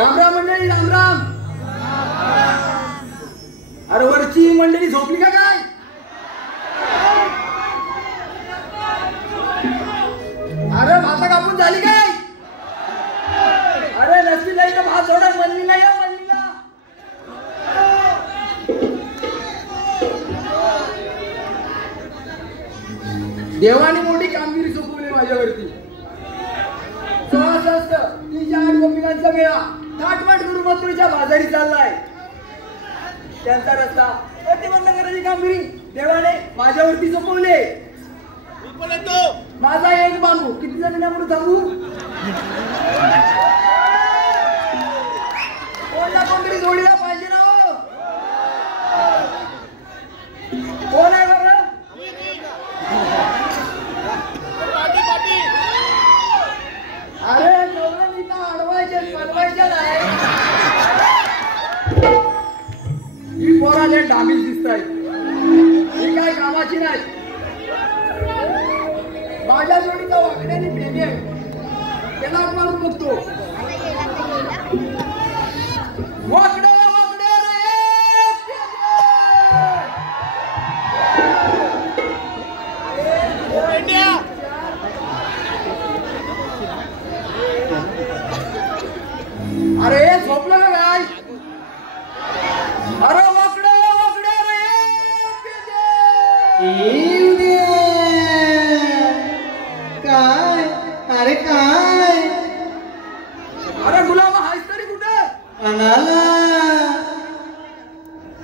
राम राम मंडळी, राम राम. अरे वरची मंडळी झोपली का काय? अरे भाता कापून झाली काय? अरे नसली नाही का भात थोडा मंडळीला या मंडळीला. देवाने मोठी कामगिरी सोपवली माझ्यावरती. 308 गोपिकांचा मेळा थाटमाट गुरुमंत्रीच्या बाजारी चाललाय. त्यांचा रस्ता प्रतिबंध करण्याची कामगिरी देवाने माझ्यावरती सोपवले. माझा एक बांबू किती जण म्हणून थांबू. कोणला कोणतरी जोडीला पाहिजे ना हो. कोण आहे बरं? अरे नवरा अडवायचे बनवायचे नाही. ही पोराले डामील दिसताय. ही काय कामाची नाही. माझ्या जोडीचा वाकड्याने प्रेमी आहे. त्याला मारून बघतो. वाकडे वाकडे रे अरे झोपलं का काय? अरे वाकडे वाकडे रे काय? अरे काय? अरे गुलाम हायस तरी कुठे? अनाला.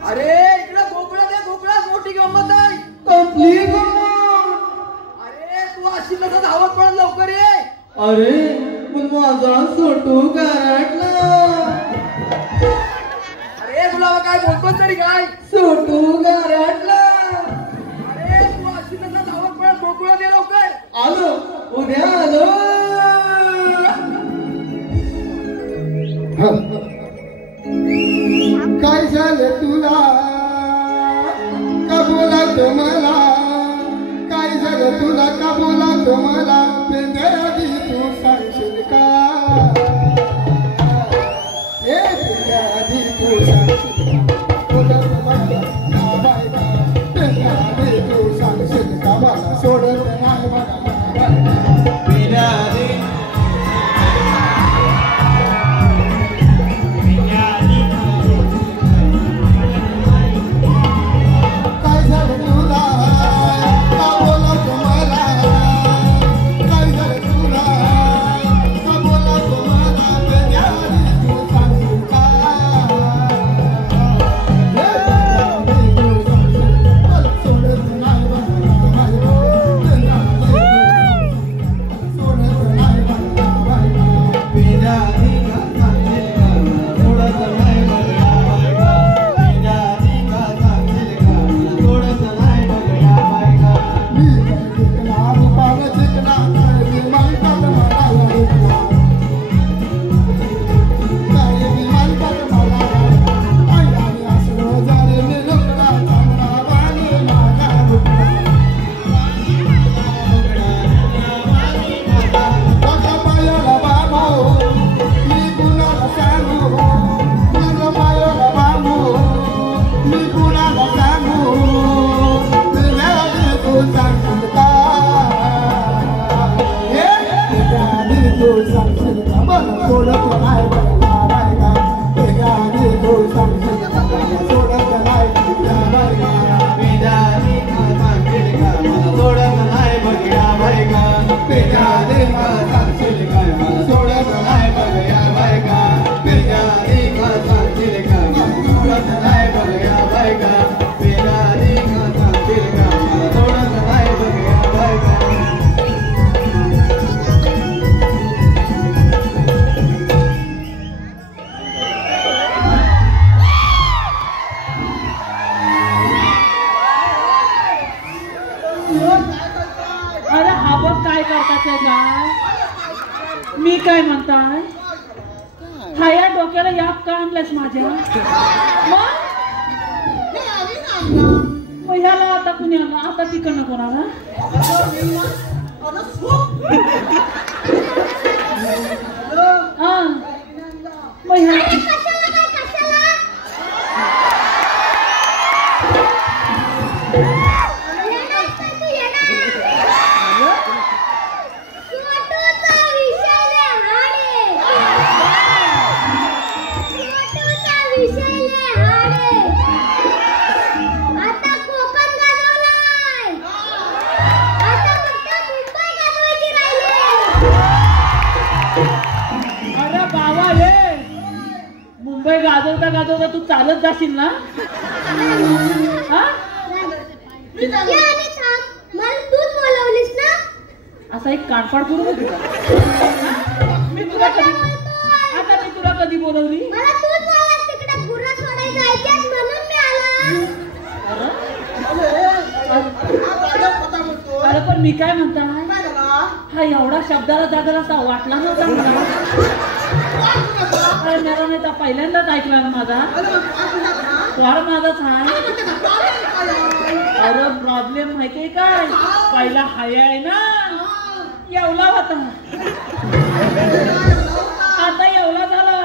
अरे इकडे गोकुळात आहे. गोकुळात मोठी गंमत आहे. कसली गंमत? अरे तू अशी कसं धावत पडत लवकर ये. अरे पण माझा सोटू गारटला. अरे गुलाम काय बोलतोस तरी काय? सोटू गारटला. अरे तू अशी कसं धावत पडत गोकुळात ये लवकर. आलो उद्या आलो. काय झालं तुला का बोला तुम्हाला. काय झालं तुला का बोला तुम्हाला. पेंद्याआधी तू सांगशील का. हे पेंद्याआधी तू सांगशील का. बोला तुम्हाला बाय का. पेंद्याआधी तू सांगशील का. मला सोडत नाही बघा. पेंद्याआधी मी काय म्हणताय. हा या डोक्याला याप का आणलास माझ्या. मग ह्याला आता कुणी आला. आता तिकडनं कोणाला. हा मग ह्या मुंबई गाजवता गाजवता तू चालत जाशील ना? हा? असा एक कानपाड करू नको तुला. मी तुला कधी बोलवली? अरे पण मी काय म्हणताय, हा एवढा शब्दाला जागा असा वाटला नव्हता मला. अरे मेरा नाही तर पहिल्यांदाच ऐकला ना माझा. स्वर माझाच आहे. अरे प्रॉब्लेम माहितीये काय, पहिला हाय आहे ना एवला होता, आता एवला झाला.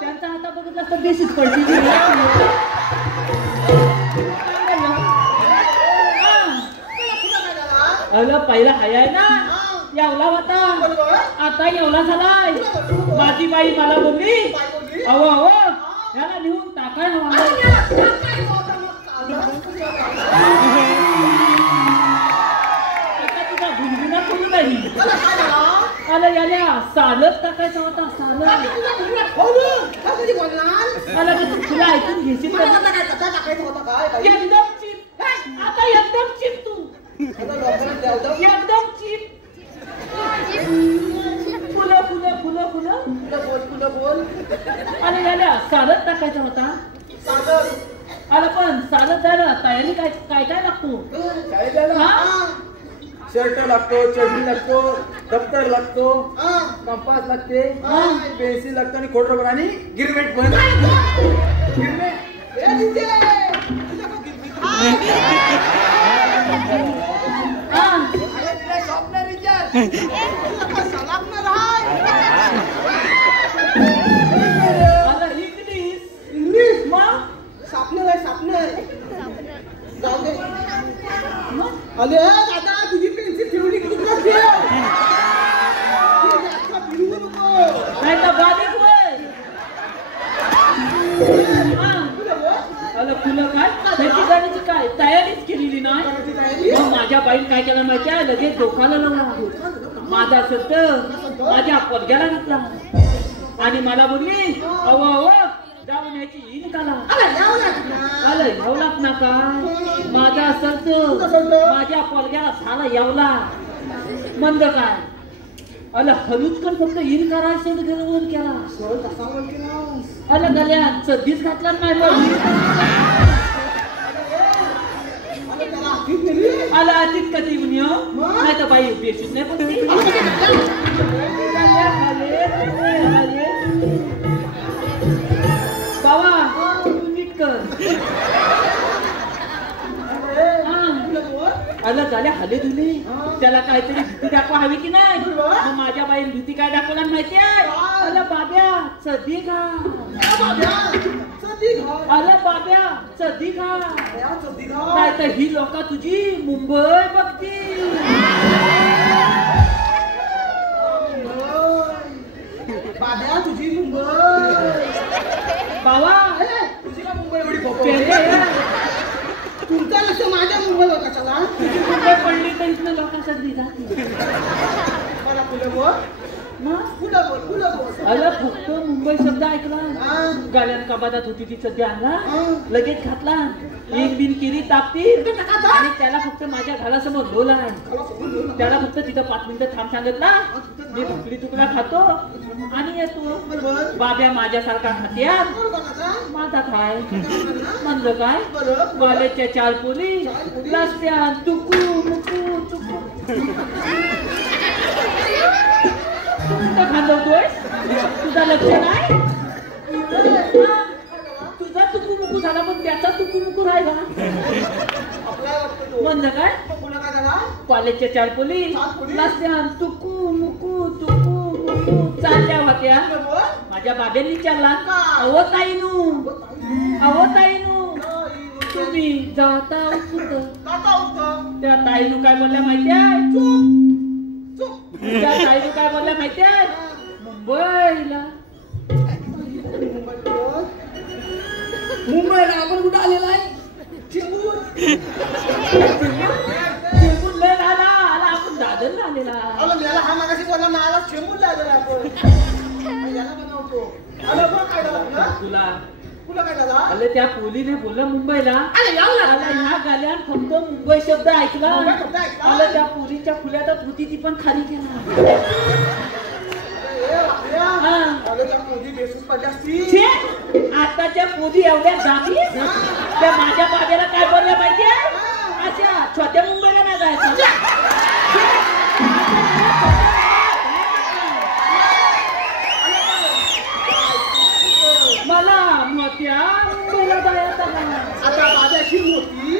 त्यांचा हाता बघितला तर देशीच पडली. अगं पहिला हाय आहे ना एवला होता, आता एवला झालाय. माझी बाई मला बोलली, अहो याला लिहून टाकाय हवा. आता तुझा गुणगुणा करू नाही. आला याला सालच टाकायचा होता. सालच आला तर तुला ऐकून घेशील एकदम चिप. आता एकदम चिप तू, एकदम चिप. फुलं फुलं फुलं फुलं बोल. आणि याला सालच टाकायचा होता. आला पण सालच द्यायला तयारी काय काय काय लागतो? शर्ट लागतो, चड्डी लागतो, दप्तर लागतो, कंपास लागते, पेन्सिल लागतो आणि खोड रबर आणि गिरमेट पण. इंग्लिश मग सापनर आहे. जाऊ दे. अरे दादा तुझी पेन्सिल ठेवली की तुला नाही तर बारीक होय. फुलं काय त्याची गाडीची काय तयारीच केलेली नाही. मग माझ्या बाईन काय केलं माहिती आहे, लगेच डोकाला लावला. माझा सत्त माझ्या पदग्याला घातला आणि मला बोलली, अहो जाऊन याची इन काला. आलं येवलाच ना काय माझा सत्त माझ्या पदग्याला झाला येवला. मंद काय अला हलूच पण फक्त इन करायचं वन केला. अला गल्यात सध्याच घातला नाही. आला आधीच कधी नाही तर बाई बेशूच नाही पण बाबा तू नीट कर. आला झाल्या हले धुले त्याला काहीतरी भीती दाखवा हवी की नाही. मग माझ्या बाईने भीती काय दाखवला माहिती आहे. आला बाब्या सदी घा. आला बाब्या सदी घा नाही तर ही लोक तुझी मुंबई बघतील. बाब्या तुझी मुंबई. बाबा तुझी का मुंबई एवढी तुमचा लक्ष माझ्या मुंबईवर कशाला? मुंबई पडली तर इथलं लोकांसाठी जाते. मला फुलं बोल. अरे फक्त मुंबई शब्द ऐकला गाड्यान कबादात होती ती सध्या आणला लगेच घातला. एक बिन केली तापती आणि त्याला फक्त माझ्या घरासमोर लोला आहे. त्याला फक्त तिथं 5 मिनिटं थांब सांगितला. मी भुकली तुकडा खातो आणि येतो. बाब्या माझ्यासारखा खात्यात माझा काय म्हणलं काय कॉलेजच्या 4 पोरी रस्त्यात तुकू मुकू तुकू वाजवतोय तुझा लक्ष नाही तुझा तुकुमुकू झाला पण त्याचा तुकुमुकू राहिला म्हणजे काय कॉलेजच्या 4 पोली नाचत्या तुकू मुकू चालल्या होत्या माझ्या बाबेंनी विचारला अहो ताईनू तुम्ही जाता त्या ताईनू काय बोलल्या माहितीये त्या ताईनू काय बोलल्या माहितीये मुंबईला आपण कुठं आलेला आहे चेंबूर लय आला आपण दादरला आलेला हा मागाशी बोलला मला चेंबूरला आलेला आपण याला बनवतो तुला काय झाला अरे त्या पोलीने बोललं मुंबईला ह्या गाल्यात फक्त मुंबई शब्द ऐकला अरे त्या पोलीच्या खुल्यातच होती ती पण खाली केला आताच्या पोली एवढ्या जागी त्या माझ्या बाबेला काय बोलल्या माहितीये अशा छोट्या मुंबईला नाही जायचं मला मोठ्या मुंबईला जायचं आता बाब्याची मोठी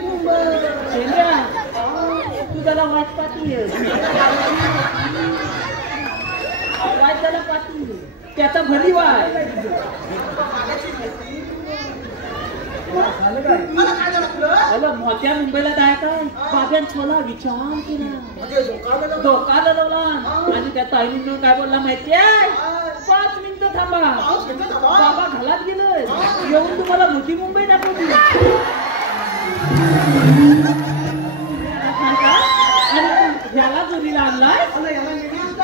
मुंबई तू त्याला वाट पाहती वाट त्याला पाहती त्याचा भली वाय मोठ्या मुंबईला जायचं बाब्यान छोला विचार केला धोका लावला आणि त्या ताईने काय बोलला माहितीये 5 मिनिटं थांबा बाबा घालात गेलं येऊन तुम्हाला मोठी मुंबई दाखवली ह्याला जोडीला आणलाय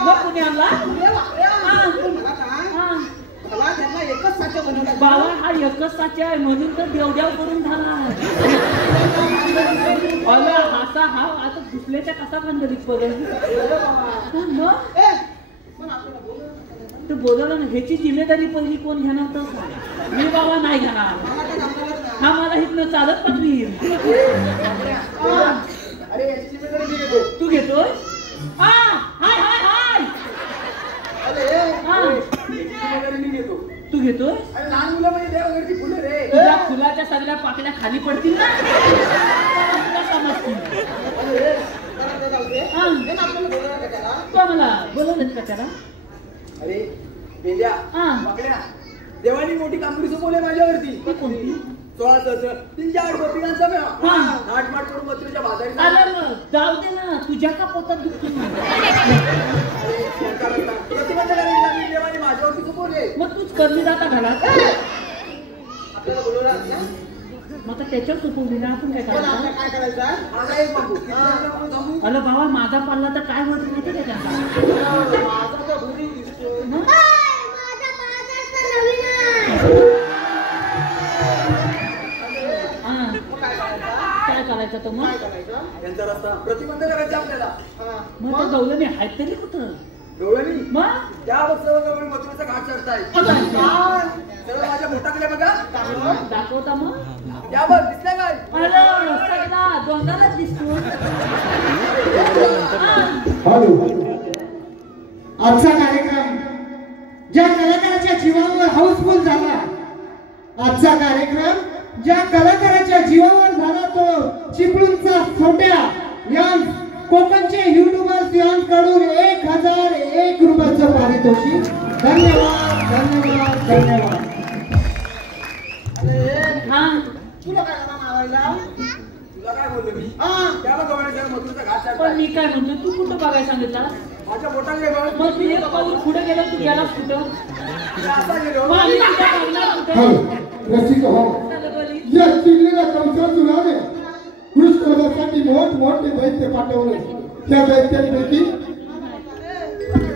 मग कुणी आणला बाबा हा एकच साचा आहे म्हणून तर देवदेव करून झाला हाता हा आता घुसल्याच्या कसा खंडरीत पडेल तू बोलवलं ना ह्याची जिम्मेदारी पहिली कोण घेणार तर मी बाबा नाही घेणार हा मला इथनं चालत पाठवील तू घेतोय तू घेतोय लहान मुलं म्हणजे देवघरची फुलं रे तुझ्या फुलाच्या सगळ्या पाकळ्या खाली पडतील ना तुला समजतील तू मला बोलवलं का त्याला अरे बेंद्या पकड्या देवानी मोठी कामगिरी सोपवली माझ्यावरती ती कोणती 3-4 गोपिकांचा मेळा थाटमाट करून मथुरेच्या बाजारी जाऊ दे ना तुझ्या का पोटात दुखतो देवानी माझ्यावरती सोपवले मग तूच करली जाता घरात आपल्याला बोलवला मग त्याच्यावर सोपवली ना आपण काय करायचं माझा एक बाबू अरे बाबा माझा पाळला तर काय होत माहिती का माझा तर घरी दिसतो काय करायचं तर मग त्यांचा रस्ता प्रतिबंध करायचा आपल्याला मग त्या गवळणी आहेत तरी कुठं डोळ्यांनी मग त्या सर्व मथुरेचा घाट चढताय सर्व माझ्या बोटाकडे बघा दाखवता मग त्यावर दिसल्या काय अरे सगळा दोंडालाच दिसतो आजचा कार्यक्रम ज्या कलाकाराच्या जीवावर हाऊसफुल झाला आजचा कार्यक्रम ज्या कलाकाराच्या जीवावर झाला तो चिपळूणचा छोट्या यांस कोकणचे युट्यूबर्स यांकडून 1001 रुपयाचं पारितोषिक धन्यवाद धन्यवाद धन्यवाद तुला काय मारायला तुला काय बोललो मी त्याला गव्हाणीच्या मथुरेचा घाट पण चढताय मी काय म्हणतो तू कुठं बघायला सांगितलं माझ्या बोटाकडे बघ मग मी एक पाऊल पुढे गेला तू गेलास कुठं असा गेलो मग आम्ही तुझ्या बघणार कुठं रसिक हो झालं बरी या चिडलेल्या कंसासुराने कृष्णवधासाठी मोठमोठे दैत्य पाठवले त्या दैत्यांपैकी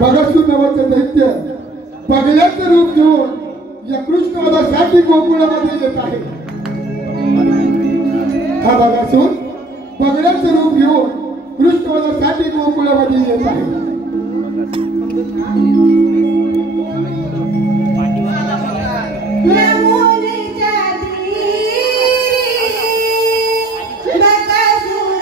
बगासूर नावाचं दैत्य बगल्याचं रूप घेऊन या कृष्णवधासाठी गोकुळामध्ये येत आहे हा बगासूर बगल्याचं रूप घेऊन कृष्णवधासाठी गोकुळामध्ये येत आहे बकासूर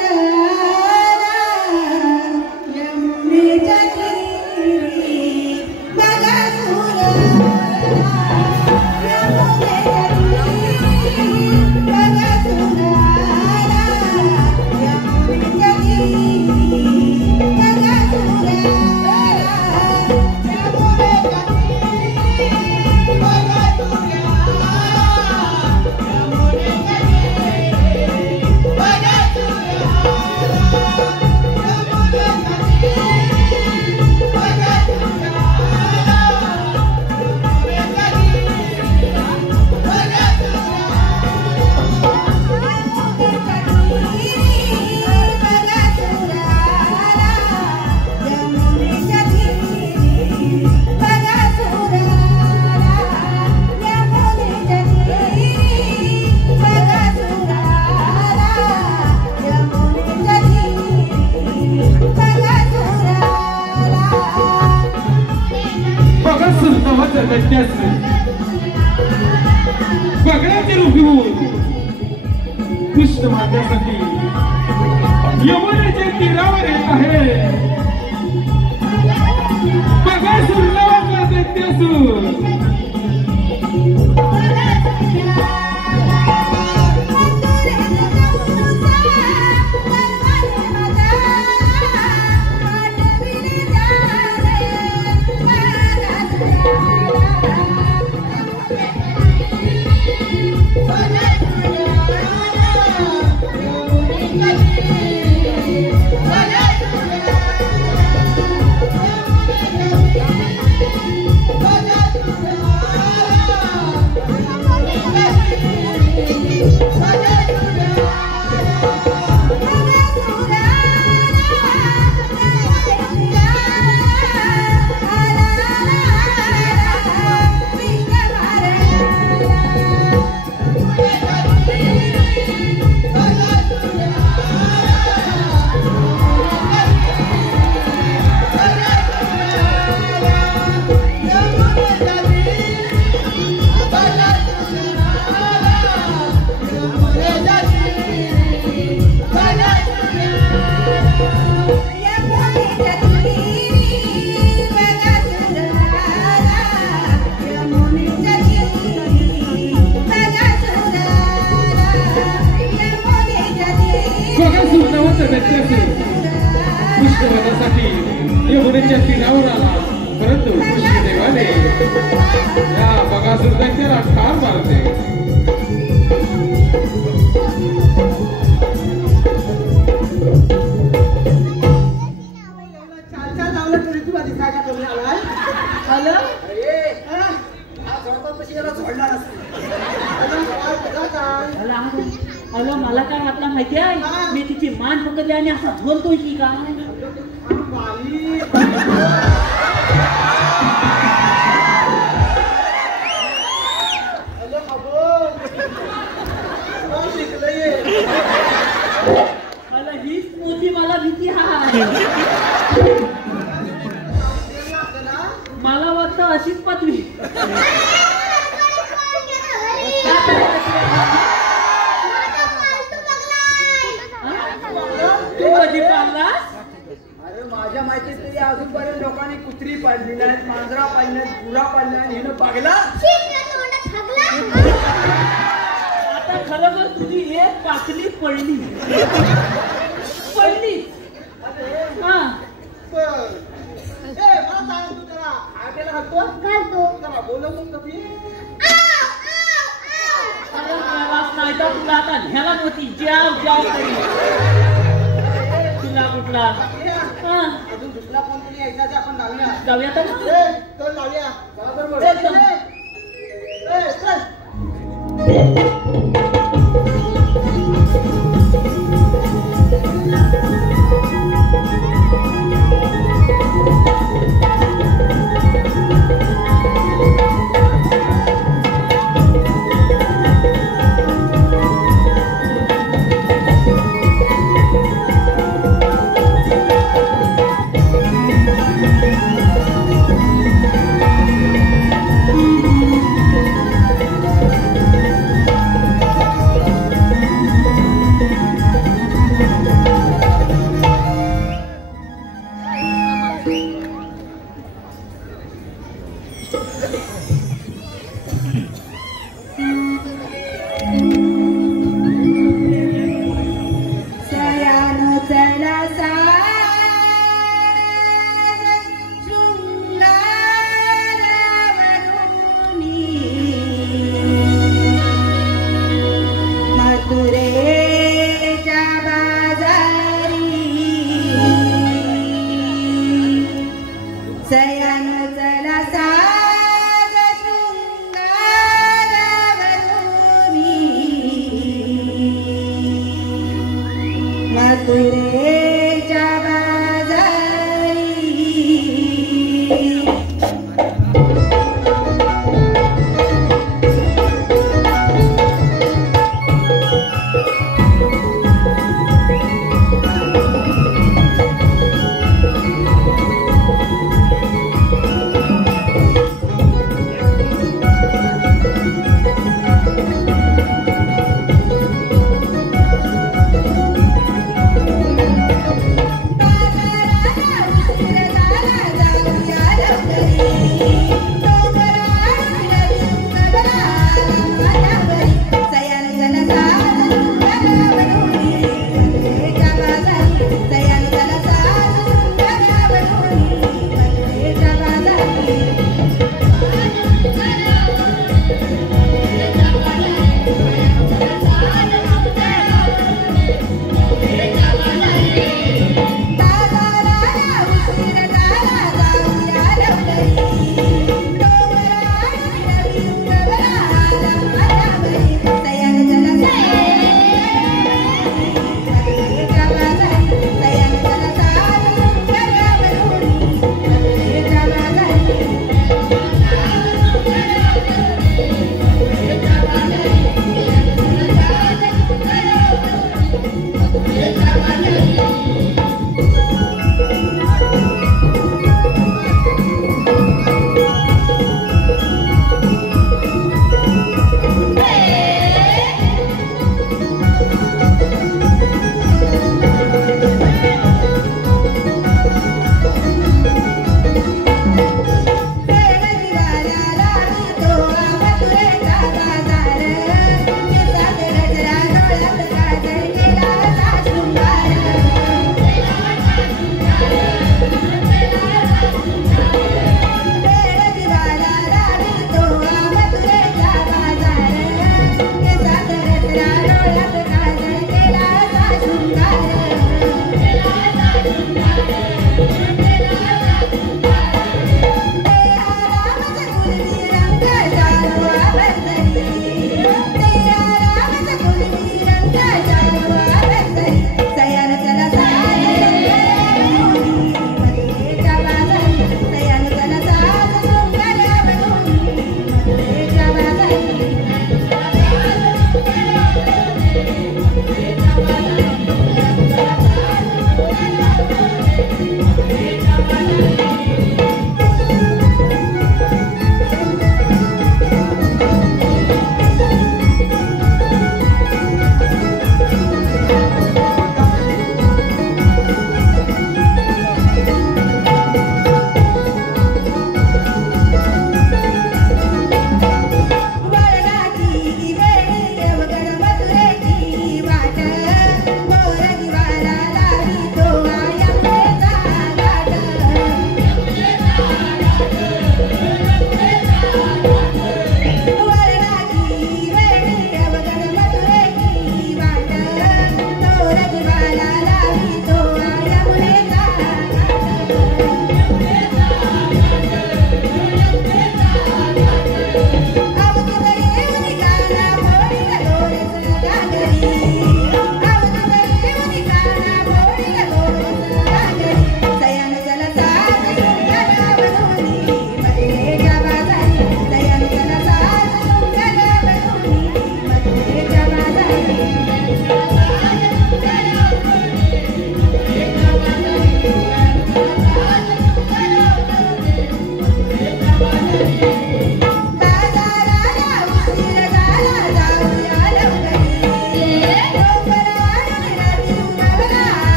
दैत्यास बगड्याचे रूप घेऊन कृष्ण माझ्यासाठी यमुनेच्या तीरावर येत आहे. बगासूर नावाचा दैत्यासूर कृष्णवधासाठी यमुनेच्या तीरावर आला. परंतु कृष्णदेवाने या बगासूर दैत्याला ठार मारले. अगं मला काय वाटलं माहिती आहे, मी तिची मान पकडली आणि असा बोलतोय की काय. मला हीच मोठी मला भीती आहे. मला वाटतं अशीच पदवी. तू कधी पाळलास? अरे माझ्या माहितीत तरी अजूनपर्यंत लोकांनी कुत्री पाळली नाहीत, मांजरा पाळली नाहीत, गुरा पाळली नाही. हे पागला आता खरोखर तुझी एक पाकली पडली. हा नाही तर तुला आता ह्याला नव्हती जाव तरी तुला कुठला अजून दुसरा फोन कोणी यायचा ते आपण लावूया. जाऊया तर चल लावूया.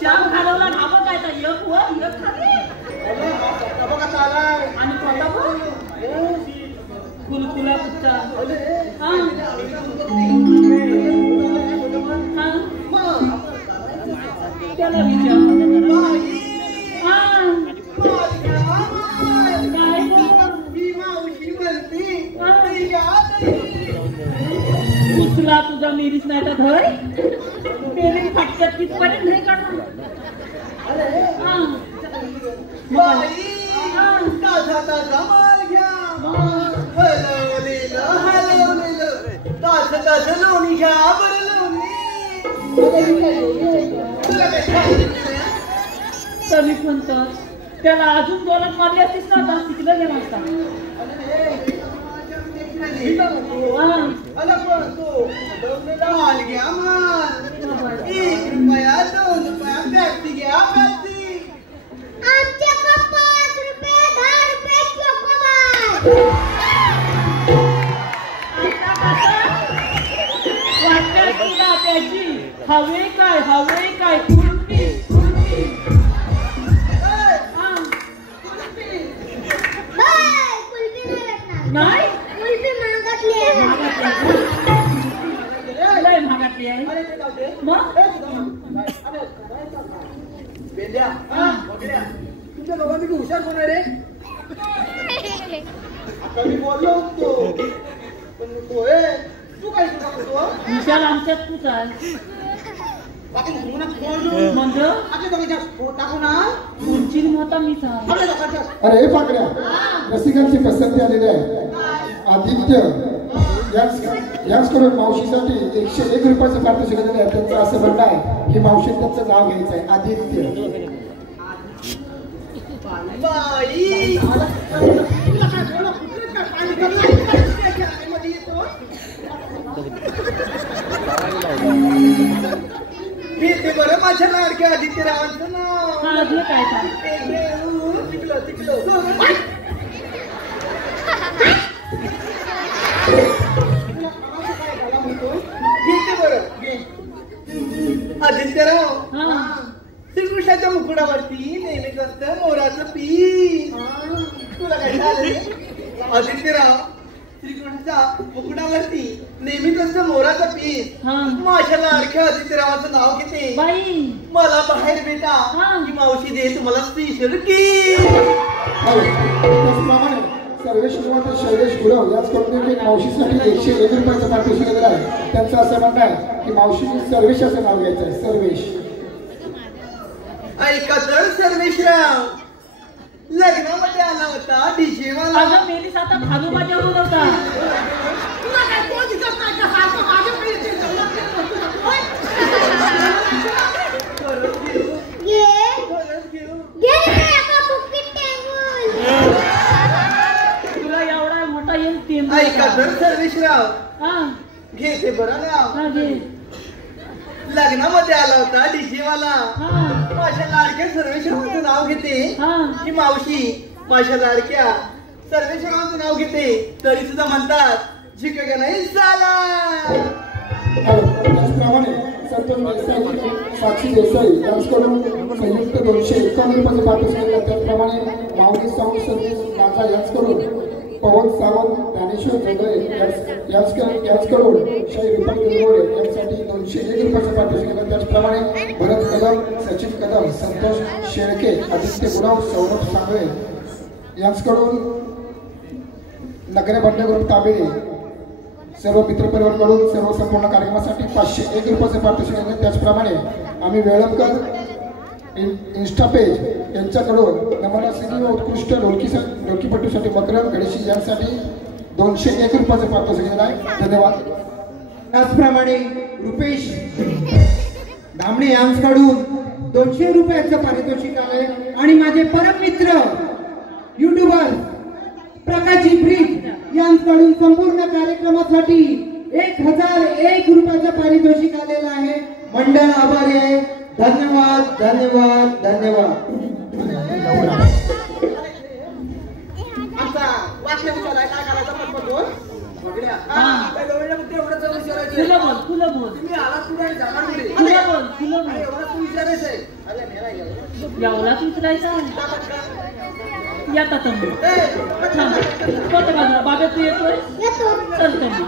श्याम घालवला ढाबा काय तर एक वर एक खाली आणि प्रताप कुलकुला कुत्ता त्याला विचार कुसला तुझा मिरीच नाही तर धर मेरी फटक्यात कितपर्यंत नाही काढणार तरी पण तर त्याला अजून दोलत मारली असतीस ना तर तिकडे गेला असता हवे काय कुल्फी नाही भागातली आहे मग तुमच्या दोघांपैकी हुशार कोण आहे रे? आता मी बोललो होतो पण होय तू काय तुला बोलतो विशाल आमच्यात तूच आहे बाकी म्हणून बोललो म्हणजे आपल्या दोघांच्या टाकू ना उंची मोठा मीच आहे आपल्या दोघांच्या अरे हे पाकड्या रसिकांची पसंती आलेली आहे आदित्य याचकडून मावशीसाठी 101 रुपयाचं पारितोषिक दिलं आहे. त्यांचं असं म्हणणं आहे की मावशी त्यांचं नाव घ्यायचं आहे आदित्य. मी ते बरं माझ्या लाडक्या आदित्यरावांचं नाव हा अजून काय सांग आदित्यराव हा श्रीकृष्णाच्या मुकुडावरती नेहमीच असतं मोराचं पीठ. तुला काय झालं? आदित्यराव श्रीकृष्णाच्या मुकुडावरती नेहमीच असतं मोराचं पीठ. हा. माझ्या लाडक्या आदित्यरावाचं नाव घेते बाई मला बाहेर बेटा हा. ही मावशी दे तुम्हाला स्पेशल की त्याचप्रमाणे सर्वेश श्रीमंत शैलेश गुरव याचकडून देखील मावशीसाठी 101 रुपयाचं पारितोषिक दिलं आहे. त्यांचं असं म्हणणं आहे की मावशीने सर्वेश असं नाव घ्यायचं आहे सर्वेश. ऐका तर सर्वेशराव लग्नामध्ये आला होता डीजे वाला. अगं मेलीस आता खालूबाच्या होता तुला एवढा मोठा येईल ते ऐका तर सर्वेशराव हा घेते बरं नाव. हा घे लग्नामध्ये आला होता डीजे वाला. हा माझ्या लाडक्या सर्वेश्वरांचं नाव घेते हा ही मावशी माझ्या लाडक्या सर्वेश्वरांचं नाव घेते तरी सुद्धा म्हणतात झिक नाही झाला. त्याचप्रमाणे सरपंच देसाई साक्षी देसाई यांच्याकडून संयुक्त 251 रुपयाचं पारितोषिक दिलं. त्याचप्रमाणे माऊली साऊंड सर्व्हिस राजा यांच्याकडून पवन सावंत ज्ञानेश्वर जोगळे यांच्याकडून शाही रुपये गिरगोडे यांसाठी 201 रुपयाचं पारितोषिक दिलं. त्याचप्रमाणे भरत कदम सचिन कदम संतोष शेळके आदित्य गुराव सौरभ सांगळे यांच्याकडून नगरे बंडग्रुप ताबेडे सर्व मित्रपरिवाराकडून सर्व संपूर्ण कार्यक्रमासाठी 501 रुपयाचे पारितोषिक दिले. त्याचप्रमाणे आम्ही वेळमकर इन्स्टा पेज यांच्याकडून नमना सिंगी व उत्कृष्ट ढोलकीपट्टूसाठी मकरंद गणेशी यांसाठी 201 रुपयाचे पारितोषिक दिलं आहे. धन्यवाद. त्याचप्रमाणे रुपेश धामणे यांच्याकडून 200 रुपयाचं पारितोषिक आलंय आणि माझे परम मित्र युट्यूबर प्रकाशजी ब्रिज यांच्याकडून संपूर्ण कार्यक्रमासाठी 1001 रुपयाचं पारितोषिक आलेलं आहे. मंडळ आभारी आहे. धन्यवाद धन्यवाद धन्यवाद. आमचा वाचल्या विचाराय काय करायचं पटपट बघड्या. हा. काय गवळण्या फक्त एवढंच विचारायचं. तुला बोल तुला बोल तुम्ही आला कुठे आणि जाणार कुठे? तुला बोल तुला बोल एवढं तू विचारायचं आहे. अरे मेरा एवढं. एवढाच उतरायचा येतात तुम्ही ए, कोणत्या बाजूला बाबा तू येतोय चलतो मी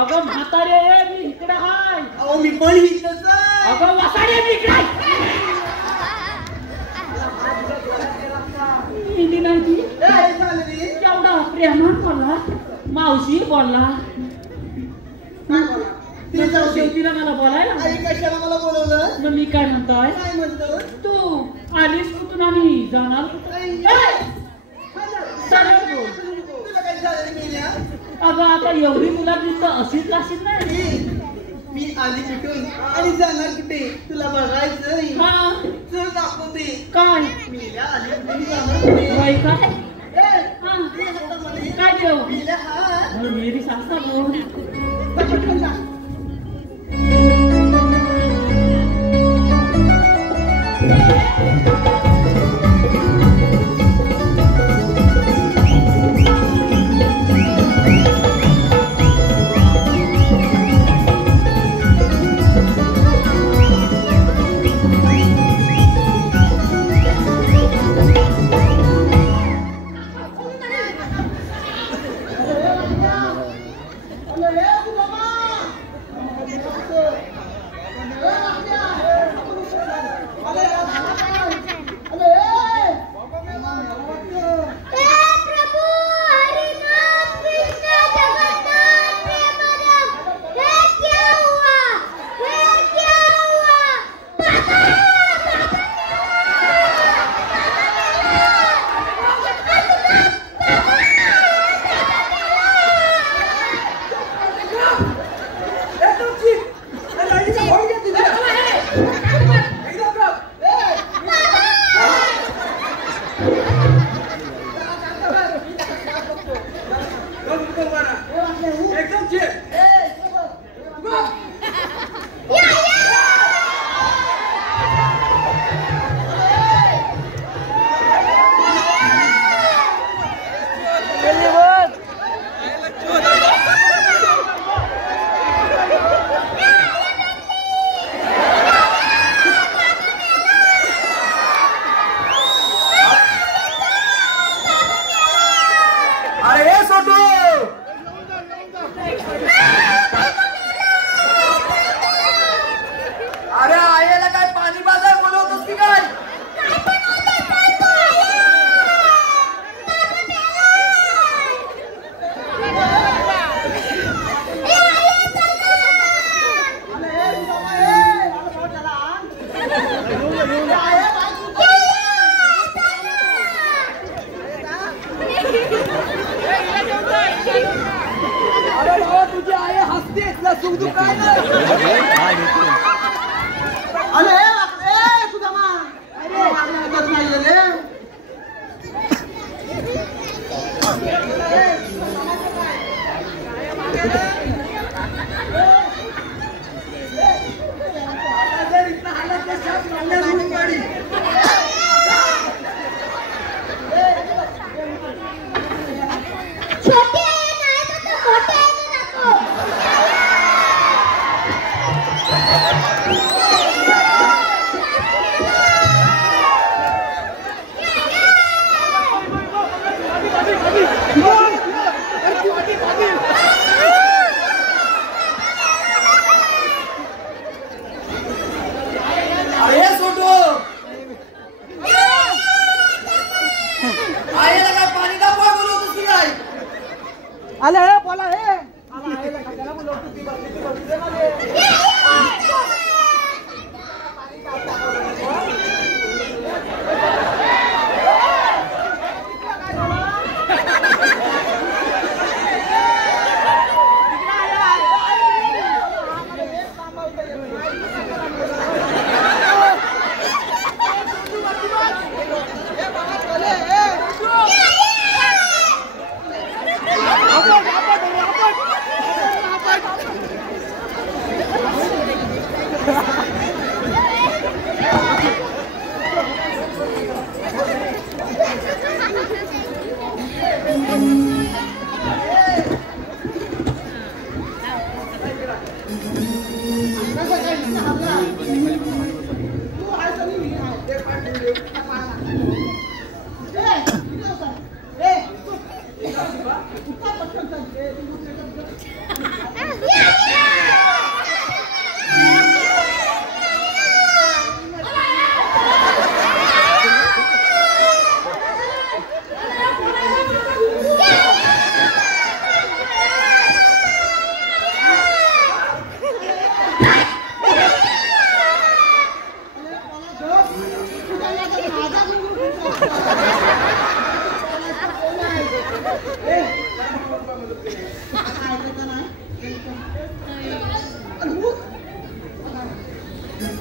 अगं म्हातारे मी इकडे हाय. अहो मी पण इथंच आहे. अगं वासाडे मी इकडे हिंदी नाही ती काय झालं रे? एवढा प्रेमान मला मावशी बोलला काय बोला? ते जाऊ दे. शेवटीला मला बोलायला आई कशाला मला बोलवलं? मग मी काय म्हणतोय काय म्हणतो? तू आलीस कुठून आणि जाणार कुठून? आई. ए! सरळ बोल. तुला काय झालं रे मेल्या? अगं आता एवढी मुला दिसतं अशीच लाशीत नाही मी आली कुठून आणि जाणार कुठे? तुला बघायचंय. हा चल दाखवते. काय मिल्या आली आणि तुम्ही आम्हाला वय काय ए, हा. ती हातामध्ये काय देऊ मिल्या हा मेरी सासा बोल पटकन जा.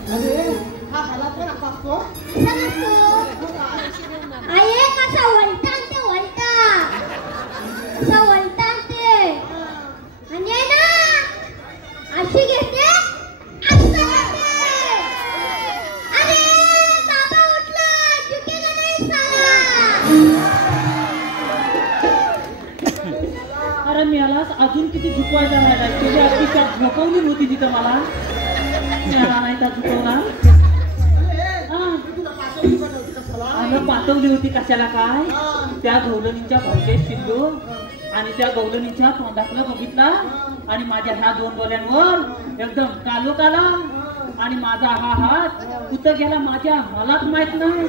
अरे हा घाला पण असा असतो अजून किती झुकवायचा राहिला तुझी अगदी झोपवली नव्हती तिथं मला नाही का झुकवणार अगं पाठवली होती कशाला काय त्या गवलनीच्या भोवक्यात शिरलो आणि त्या गवलनीच्या तोंडातलं बघितला आणि माझ्या ह्या दोन डोळ्यांवर एकदम कालो काला आणि माझा हा हात कुठं गेला माझ्या मलाच माहित नाही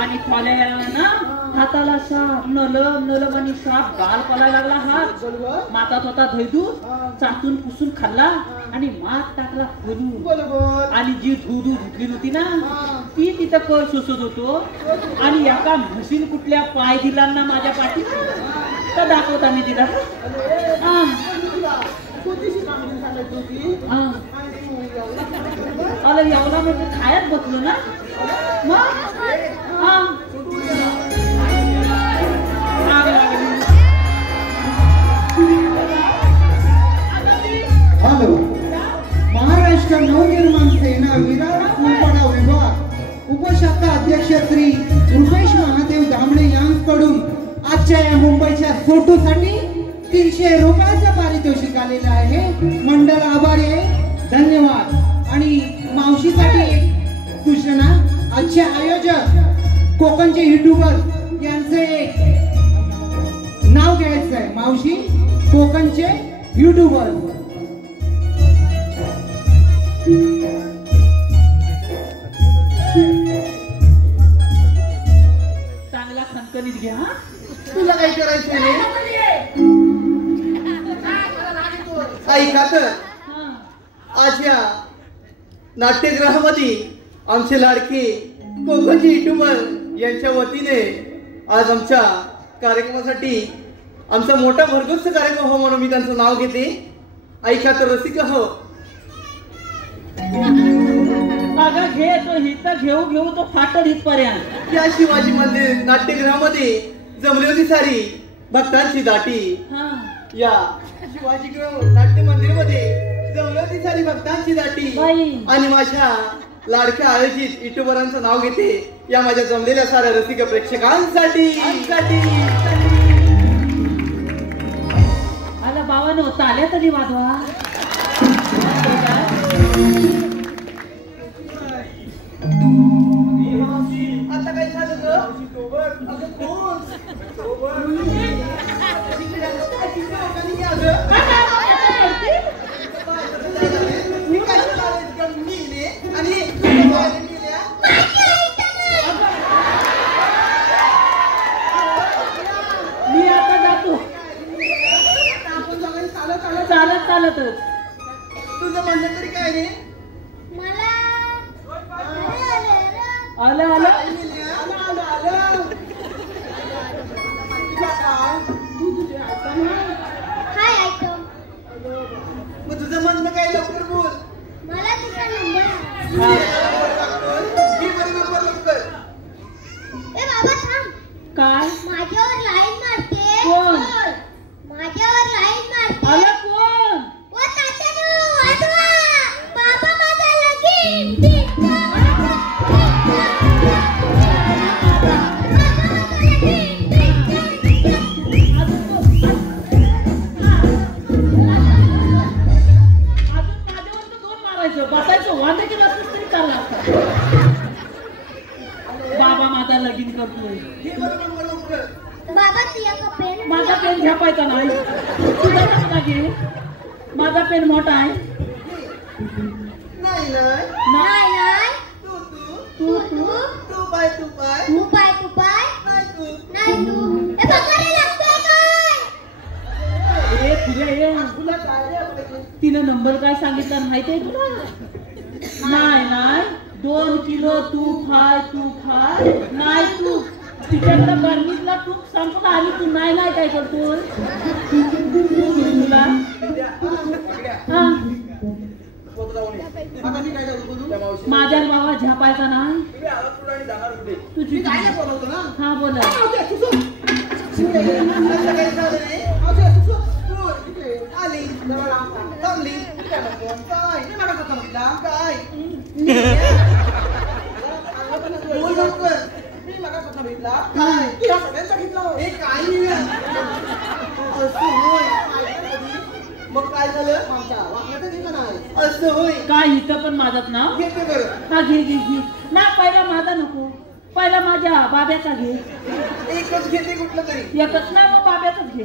आणि खोल्या याला ना हाताला साप नलम आणि साप गाल पलायला लागला हात मातात होता धैदू चाटून पुसून खाल्ला आणि मात टाकला खोलून आणि जी धुदू धुतली होती ना ती तिथं कळ सोसत होतो आणि एका म्हशीन कुठल्या पाय दिला ना माझ्या पाठीत तर दाखवता मी तिला अरे एवढा म्हणजे खायच बसलो ना मग हॅलो महाराष्ट्र नवनिर्माण सेना विरार फुलपाडा विभाग उपशाखा अध्यक्ष श्री रुपेश महादेव दामणे यांकडून आजच्या या मुंबईच्या फोटोसाठी 300 रुपयाचं पारितोषिक आलेलं आहे मंडळ आभारी आहे धन्यवाद आणि मावशीसाठी एक सूचना आजचे आयोजक कोकणचे युट्यूबर यांचे नाव घ्यायचं आहे मावशी कोकणचे युट्यूबर चांगला खणखणीत घ्या तुला काय करायचं ऐका तर आज या नाट्यगृहामध्ये आमचे लाडके कोकणचे युट्यूबर यांच्या वतीने आज आमच्या कार्यक्रमासाठी आमचा मोठा भरघोस कार्यक्रम हो म्हणून मी त्यांचं नाव घेते ऐका तर रसिक हो अगं घे तो हित घेऊ तो फाटल इथपर्यंत या शिवाजी मंदिर नाट्यगृहामध्ये जमली होती सारी भक्तांची दाटी या शिवाजी नाट्य मंदिर मध्ये जमली होती सारी भक्तांची दाटी आणि माझ्या लाडक्या आयोजित युट्यूबरांचं नाव घेते या माझ्या जमलेल्या साऱ्या रसिक प्रेक्षकांसाठी आला बाबांनो ताल्या तरी वाजवा आता काय झालं मी आता जातो चालतच तुझं म्हणणं तरी काय रे आलं मग तुझं म्हणणं काय लवकर बोल मला तुझा नंबर ए बाबा थांब काय माझ्यावर लाईन मारते कोण? माझ्यावर लाईन मारते आलं कोण ओ तात्यानो वाजवा बाबा माझा लगीन बसायचं वांदे केलं असतं तरी चालला असता बाबा माझा लगीन करतोय बाबा तुझ्या पेन माझा पेन झेपायचा नाही तुझा चांगला घे माझा पेन मोठा आहे नाही नाही नाही तू तू तू तू पाय तू पाय नाही तू ए बाबा रे लागतोय काय ए तुझ्या ये तिनं नंबर काय सांगितला माहितीये तुला नाही 2 किलो तूप हाय नाही तू तिच्याकडे बर्मीतला तूप संपला आणि तू नाही काय करतो तुला हा माझ्या बाबा झपायचा नाही तुझी हा बोला झालं वाकण्याचं ठिकाण आहे असं होय काय इथं पण माझंच नाव घेते बरं हा घे घे घे ना पहिला माझा नको पहिला माझ्या बाब्याचा घे एकच घेते कुठलं तरी एकच नाही मग बाब्याचाच घे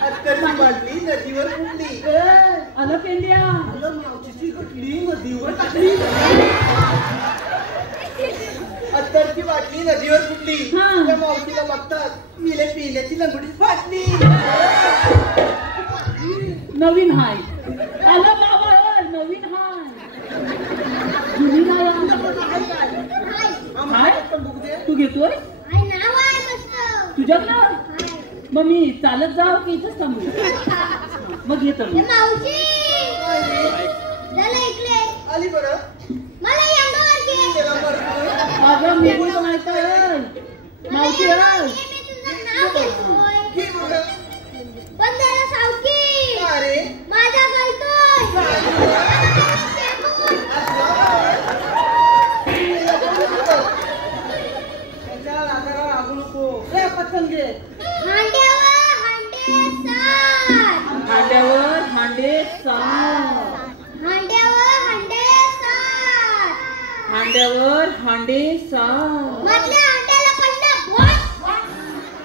अत्तरची बाटली नदीवर फुटली आलं पेंड्या मावशीची घटली नदीवर टाकली अत्तरची बाटली नदीवर फुटली त्या मावशीला बघतात मिले पिल्याची लंगडी फाटली नवीन हाय आलं बाबा नवीन हाय जुनी हाय तू घेतोय तुझ्यात ना मग मी चालत जाव की इथंच थांबू मग घेतो आली बरं अगं मी माहिती मावशी अरे माझा लागू नको पटकन घे हांड्यावर हांडे सात हांड्यावर हांडे सात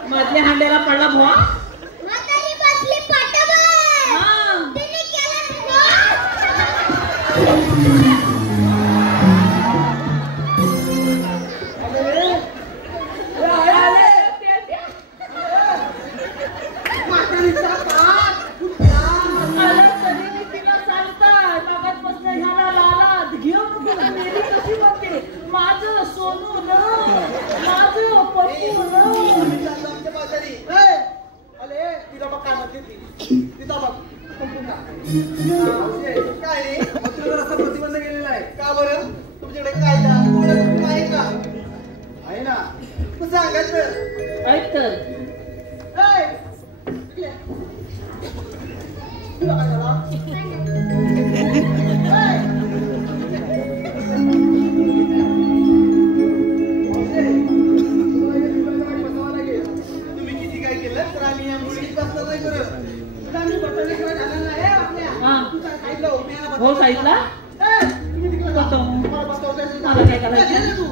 मधल्या हांड्याला पडला भुवा माझं सोनू न माझं पप्पू न अरे तिला बघ काय म्हणते तिला बघ काय रे रस्ता प्रतिबंध केलेला आहे का बरं तुमच्याकडे कायदा आहे का आहे ना तू सांगायचं ऐक तर तुम्ही किती काय केलं तर आम्ही या मुलीत बसणार नाही करत आम्ही बटन झाला नाही आपल्या हो साईडला मला काय करायचं तू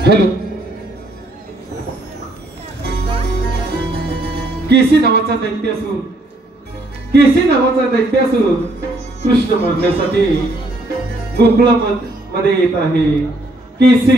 हॅलो केसी नावाचा दैत्यासूर कृष्ण मरण्यासाठी गोकुळामध्ये येत आहे केसी